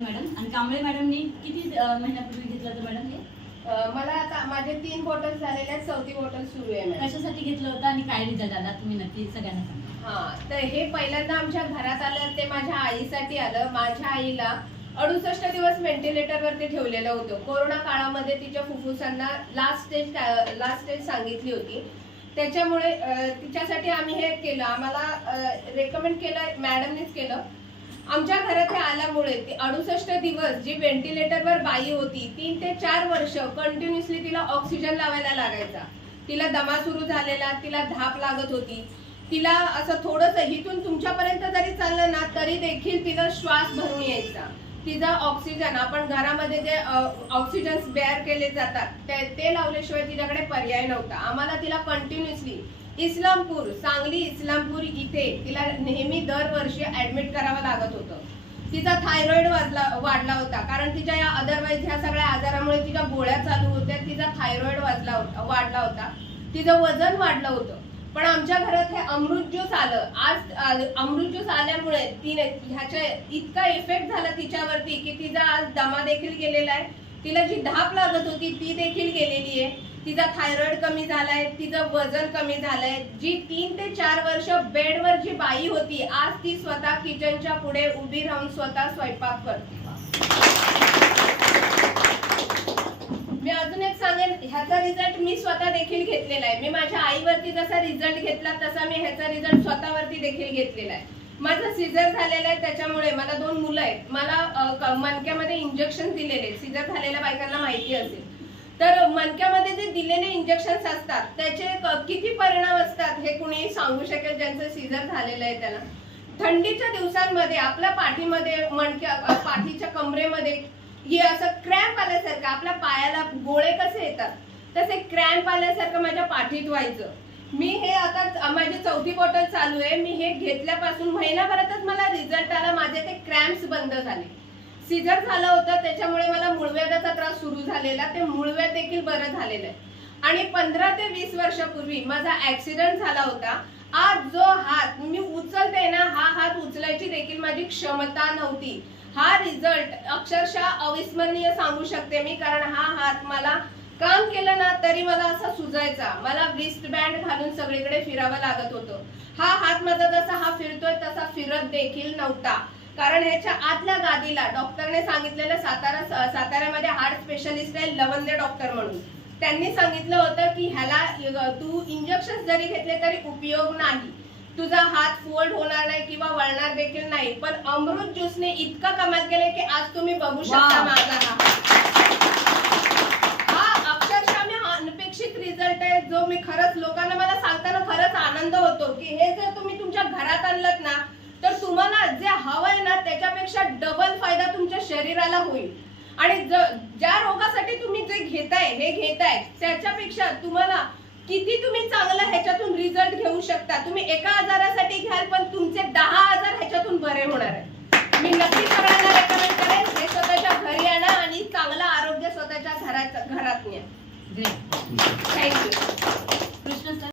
Madam आणि कांबळे मॅडमनी किती महिन्यापूर्वी घेतलं होतं मॅडम हे? मला आता माझे 3 बॉटल झालेले आहेत, 4थी बॉटल सुरू आहे मॅडम. कशासाठी घेतलं होतं आणि काय रिझल्ट आला तुम्ही नक्की सगळ्यांना सांगा. तर हे पहिल्यांदा आमच्या घरात आलं ते माझ्या आईसाठी आलं. माझ्या आईला 68 दिवस व्हेंटिलेटरवरती ठेवलेलं होतं. कोरोना काळामध्ये तिच्या फुफ्फुसांना लास्ट स्टेज सांगितली होती. त्याच्यामुळे तिच्यासाठी आम्ही हे केलं. आम्हाला रेकमेंड केलं, मॅडमनीच केलं. आमच्या घरात हे आल्यामुळे 68 दिवस जी व्हेंटिलेटरवर बाई होती 3 ते 4 वर्ष कंटिन्युअसली तिला ऑक्सिजन लावायला लागायचा. तिला दमा सुरू झालेला, तिला धाप लागत होती. तिला असं थोडंसं हिथून तुमच्यापर्यंत जरी चाललं ना तरी देखील तिला श्वास भरून यायचा. तिचा ऑक्सिजन, आपण घरामध्ये जे ऑक्सिजन बेअर केले जातात ते लावल्याशिवाय तिच्याकडे पर्याय नव्हता. आम्हाला तिला कंटिन्युअसली इस्लामपूर, सांगली इस्लामपूर इथे तिला नेहमी दरवर्षी ऍडमिट करावं लागत होतं. तिचा थायरॉइड वाढला होता, कारण तिच्या या अदरवाईज ह्या सगळ्या आजारामुळे तिच्या गोळ्या चालू होत्या. तिचा थायरॉइड वाढला होता, तिचं वजन वाढलं होतं. पण आमच्या घरात हे अमृत ज्यूस आलं. आज अमृत ज्यूस आल्यामुळे ह्याच्या इतका इफेक्ट झाला तिच्यावरती की तिचा आज दमा देखील गेलेला आहे. तिला जी धाप लागत होती ती देखील गेलेली आहे. तिचा थायरॉइड कमी झालाय, तिचं वजन कमी झालंय. जी 3 ते 4 वर्ष बेडवर जी बाई होती आज ती स्वतः किचनच्या पुढे उभी राहून स्वतः स्वयंपाक करते. मी अजून एक सांगेन, ह्याचा रिझल्ट मी स्वतः देखील घेतलेला आहे. मी माझ्या आईवरती जसा रिझल्ट घेतला तसा मी ह्याचा रिझल्ट स्वतःवरती देखील घेतलेला आहे. माझं सिझर झालेलं आहे, त्याच्यामुळे मला 2 मुलं आहेत. मला मणक्यामध्ये इंजेक्शन दिलेले, सिझर झालेल्या बायकांना माहिती असेल तर मणक्यामध्ये जे दिलेले इंजेक्शन्स असतात त्याचे किती परिणाम असतात हे कुणी सांगू शकेल ज्यांचं सिझर झालेलं आहे त्याला. थंडीच्या दिवसांमध्ये आपल्या पाठीमध्ये पाठीच्या कमरेमध्ये हे असं क्रॅम्प आल्यासारखं, आपल्या पायाला गोळे कसे येतात तसे क्रॅम्प आल्यासारखं माझ्या पाठीत व्हायचं. मी हे आता माझी 4थी बॉटल चालू आहे. मी हे घेतल्यापासून महिनाभरातच मला रिझल्ट आला. माझे ते क्रॅम्प्स बंद झाले. सिझर झालं होतं त्याच्यामुळे मला मूळव्याधाचा त्रास सुरू झालेला, ते मूळव्याध देखील बरं झालेलं आहे. आणि 15 ते 20 वर्षापूर्वी माझा ऍक्सिडेंट झाला होता. आज जो हात मी उचलते ना, हा हात उचलायची देखील माझी क्षमता नव्हती. हा रिझल्ट अक्षरशः अविस्मरणीय सांगू शकते मी, कारण हा हात मला काम केलं ना तरी मला असा सुजायचा. मला रिस्ट बँड घालून सगळीकडे फिरावं लागत होतं. हा हात माझा जसा हा फिरतोय तसा फिरत देखील नव्हता, कारण ह्याच्या आतल्या गादीला डॉक्टरने सांगितलेलं, साताऱ्यामध्ये हार्ट स्पेशलिस्ट आहे लवंदे डॉक्टर म्हणून, त्यांनी सांगितलं होतं की ह्याला तू इंजेक्शन जरी घेतले तरी उपयोग नाही, तुझा हात फोल्ड होणार नाही किंवा वळणार देखील नाही. पण अमृत ज्यूसने इतका कमाल केले की आज तुम्ही बघू शकता माझा हा अक्षरशः मी अनपेक्षित रिझल्ट आहे, जो मी खरंच लोकांना मला सांगताना खरंच आनंद होतो की हे जर तुम्ही तुमच्या घरात आणलत ना तर तुम्हाला जे हवंय ना त्याच्यापेक्षा डबल फायदा तुमच्या शरीराला होईल. आणि ज्या रोगासाठी तुम्ही जे घेताय त्याच्यापेक्षा तुम्हाला किती तुम्ही चांगलं ह्याच्यातून रिझल्ट घेऊ शकता. तुम्ही एका आजारासाठी घ्याल पण तुमचे 10 आजार ह्याच्यातून बरे होणार आहे. मी नक्की सगळ्यांना रेकमेंड करेन हे स्वतःच्या घरी आणा आणि चांगलं आरोग्य स्वतःच्या घरात न्या. Great, thank you.